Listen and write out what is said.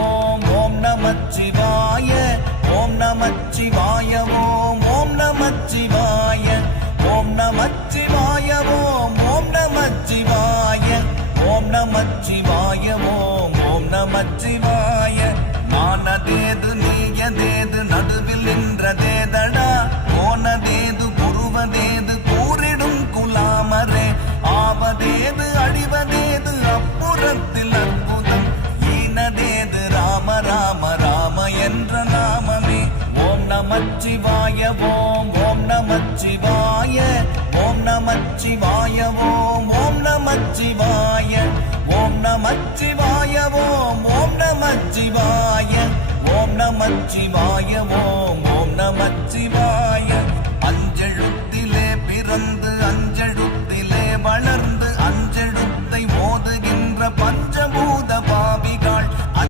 ஓம் ஓம் நமச்சிவாய ஓம் நமச்சிவாய ஓம் ஓம் நமச்சிவாய ஓம் நமச்சிவாய ஓம் ஓம் நமச்சிவாய ஓம் நமச்சிவாய ஓம் ஓம் நமச்சிவாய நானதேது நீயதேது நடுவில் நின்றதேதடா போனதேது புருவதேது கூறிடும் குலாமரே ஆவதேது அழிவதேது அப்புறத்தில் அற்புதம் ஈனதேது ராம ராம ராம என்ற நாமமே ஓம் நமச்சிவாய ஓம் ஓம் நமச்சிவாய ஓம் நமச்சிவாய ஓம் ஓம் நமச்சிவாய ஓம் நமச்சிவாய ஓம் ஓம் நமச்சிவாய ஓம் நமச்சிவாய ஓம் ஓம் நமச்சிவாய